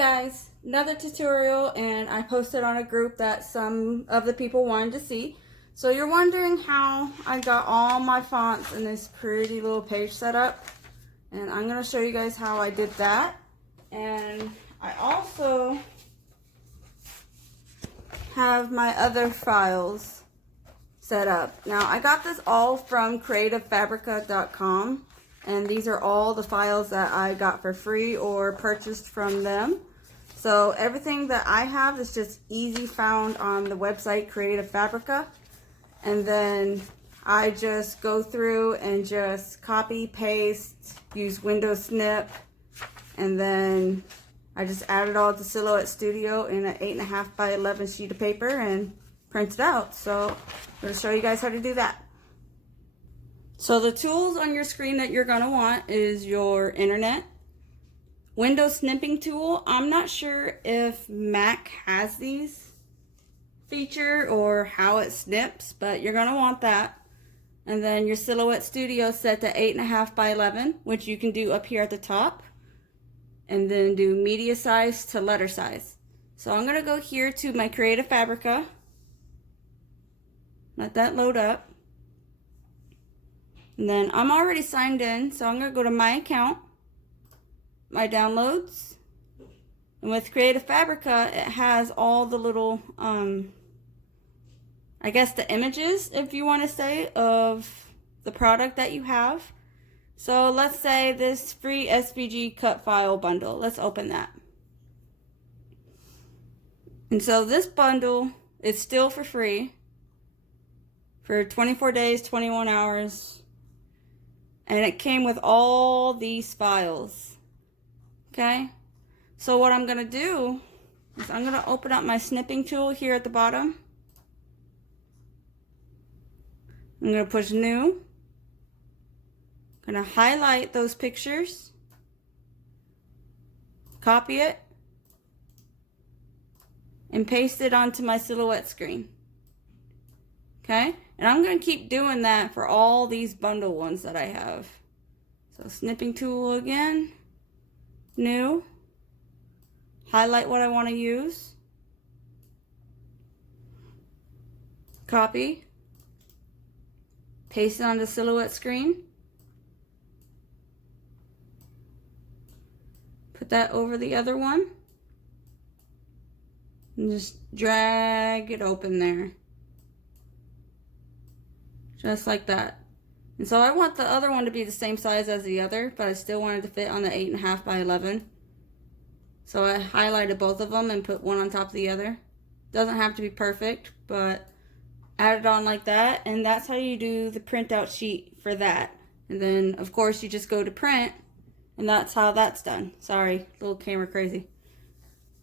guys, another tutorial, and I posted on a group that some of the people wanted to see. So you're wondering how I got all my fonts in this pretty little page setup, and I'm going to show you guys how I did that. And I also have my other files set up. Now I got this all from creativefabrica.com. And these are all the files that I got for free or purchased from them. So everything that I have is just easy found on the website Creative Fabrica. And then I just go through and just copy, paste, use Windows Snip. And then I just add it all to Silhouette Studio in an 8.5 by 11 sheet of paper and print it out. So I'm going to show you guys how to do that. So the tools on your screen that you're going to want is your internet, Windows snipping tool. I'm not sure if Mac has these feature or how it snips, but you're going to want that. And then your Silhouette Studio set to 8.5 by 11, which you can do up here at the top. And then do media size to letter size. So I'm going to go here to my Creative Fabrica. Let that load up. And then I'm already signed in, so I'm going to go to my account, my downloads. And with Creative Fabrica, it has all the little, I guess the images, if you want to say, of the product that you have. So let's say this free SVG cut file bundle. Let's open that. And so this bundle is still for free for 24 days, 21 hours. And it came with all these files. Okay? So what I'm going to do is I'm going to open up my snipping tool here at the bottom. I'm going to push new. I'm going to highlight those pictures. Copy it. And paste it onto my Silhouette screen. Okay? And I'm going to keep doing that for all these bundle ones that I have. So snipping tool again. New. Highlight what I want to use. Copy. Paste it on the Silhouette screen. Put that over the other one. And just drag it open there. Just like that. And so I want the other one to be the same size as the other, but I still wanted to fit on the 8.5 by 11. So I highlighted both of them and put one on top of the other. Doesn't have to be perfect, but add it on like that. And that's how you do the printout sheet for that. And then, of course, you just go to print, and that's how that's done. Sorry, little camera crazy.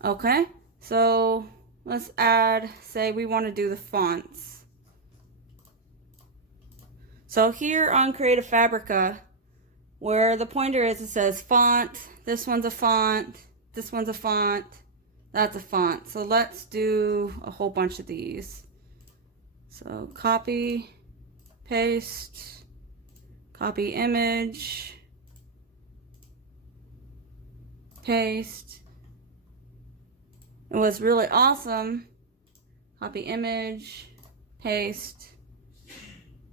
Okay, so let's add, say we want to do the fonts. So here on Creative Fabrica, where the pointer is, it says font, this one's a font, this one's a font, that's a font. So let's do a whole bunch of these. So copy, paste, copy image, paste. And what's really awesome, copy image, paste,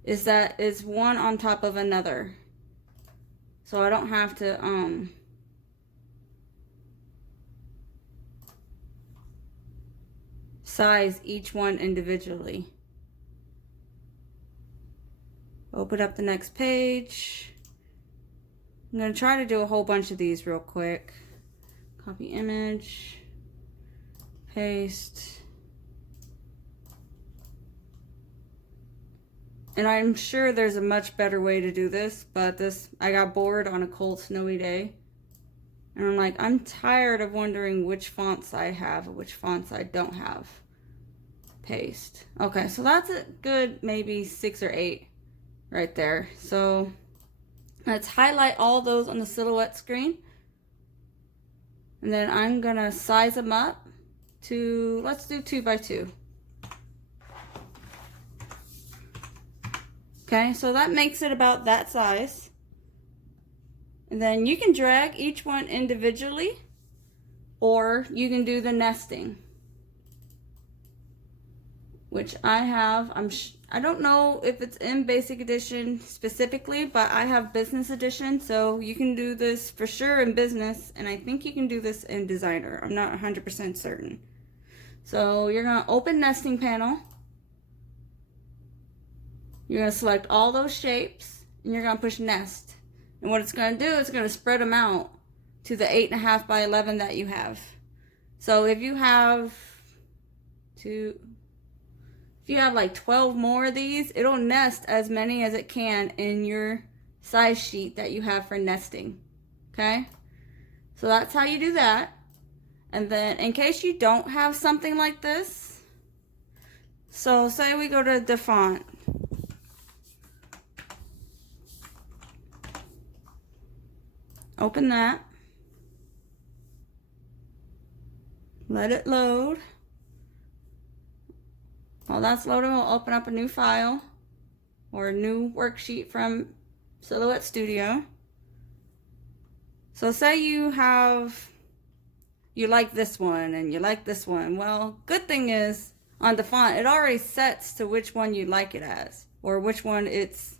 is that it's one on top of another. So I don't have to size each one individually. Open up the next page. I'm going to try to do a whole bunch of these real quick. Copy image, paste. And I'm sure there's a much better way to do this, but I got bored on a cold, snowy day. And I'm like, I'm tired of wondering which fonts I have and which fonts I don't have. Paste. Okay, so that's a good maybe 6 or 8 right there. So let's highlight all those on the Silhouette screen. And then I'm gonna size them up to, let's do 2 by 2. Okay, so that makes it about that size. And then you can drag each one individually or you can do the nesting, which I have. I don't know if it's in basic edition specifically, but I have business edition, so you can do this for sure in business, and I think you can do this in designer. I'm not 100% certain. So you're going to open nesting panel. You're going to select all those shapes, and you're going to push nest. And what it's going to do is it's going to spread them out to the 8.5 by 11 that you have. So if you have like 12 more of these, it'll nest as many as it can in your size sheet that you have for nesting. Okay? So that's how you do that. And then in case you don't have something like this, so say we go to DaFont. Open that. Let it load. While that's loading, we'll open up a new file or a new worksheet from Silhouette Studio. So say you like this one and you like this one. Well, good thing is on DaFont, it already sets to which one you like it as, or which one it's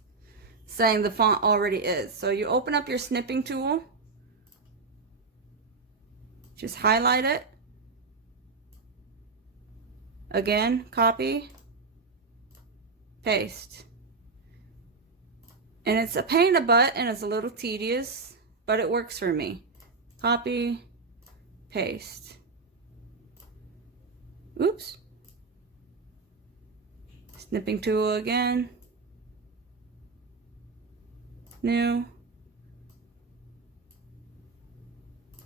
saying the font already is. So you open up your snipping tool, just highlight it. Again, copy, paste. And it's a pain in the butt and it's a little tedious, but it works for me. Copy, paste. Oops. Snipping tool again. New.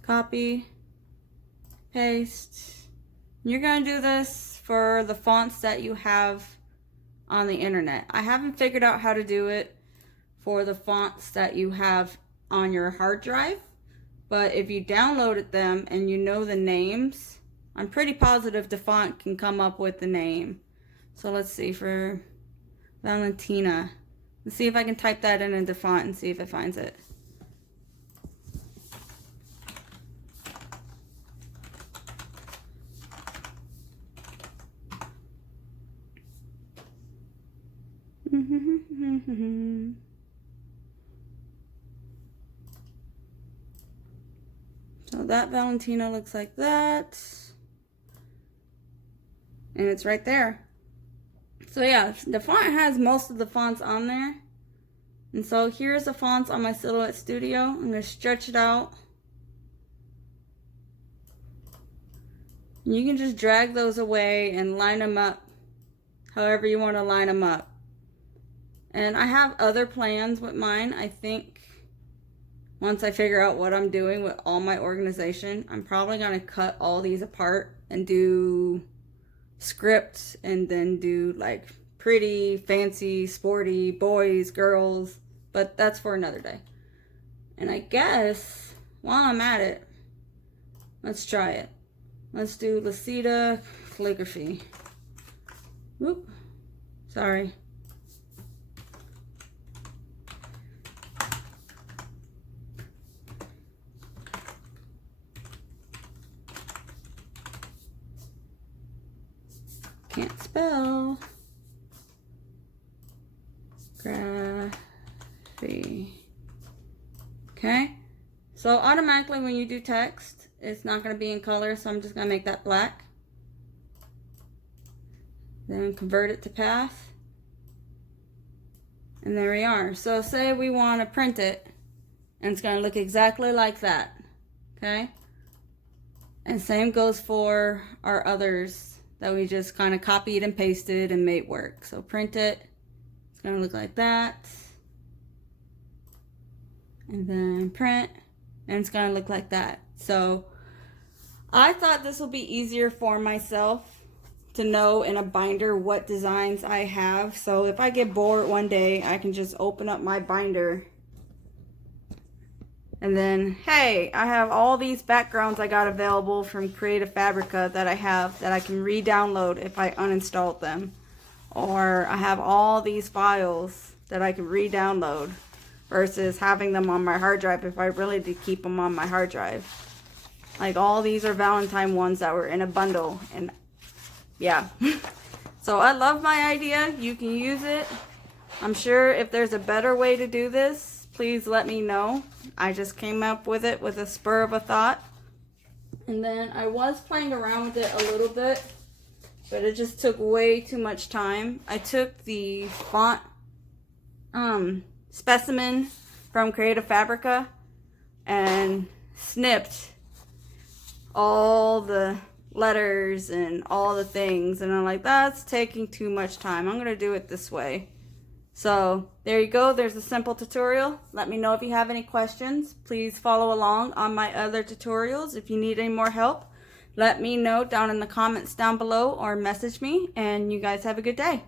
Copy, paste. You're going to do this for the fonts that you have on the internet. I haven't figured out how to do it for the fonts that you have on your hard drive, but if you downloaded them and you know the names, I'm pretty positive DaFont can come up with the name. So let's see, for Valentina. Let's see if I can type that in DaFont and see if it finds it. So that Valentina looks like that. And it's right there. So yeah, DaFont has most of the fonts on there. And so here's the fonts on my Silhouette Studio. I'm going to stretch it out. You can just drag those away and line them up however you want to line them up. And I have other plans with mine. I think once I figure out what I'm doing with all my organization, I'm probably going to cut all these apart and do script and then do like pretty, fancy, sporty, boys, girls. But that's for another day. And I guess while I'm at it, let's try it. Let's do Lucida Calligraphy. Whoop. Sorry. Can't spell. Graphy. Okay. So automatically when you do text, it's not going to be in color, so I'm just going to make that black. Then convert it to path. And there we are. So say we want to print it, and it's going to look exactly like that. Okay? And same goes for our others that we just kind of copied and pasted and made work. So print it. It's going to look like that. And then print. And it's going to look like that. So I thought this will be easier for myself to know in a binder what designs I have. So if I get bored one day, I can just open up my binder. And then, hey, I have all these backgrounds I got available from Creative Fabrica that I have that I can re-download if I uninstalled them. Or I have all these files that I can re-download versus having them on my hard drive if I really did keep them on my hard drive. Like all these are Valentine ones that were in a bundle, and yeah. So I love my idea. You can use it. I'm sure if there's a better way to do this, please let me know. I just came up with it with a spur of a thought. And then I was playing around with it a little bit, but it just took way too much time. I took the font specimen from Creative Fabrica and snipped all the letters and all the things, and I'm like, that's taking too much time. I'm gonna do it this way. So there you go. There's a simple tutorial. Let me know if you have any questions. Please follow along on my other tutorials. If you need any more help, let me know down in the comments down below or message me, and you guys have a good day.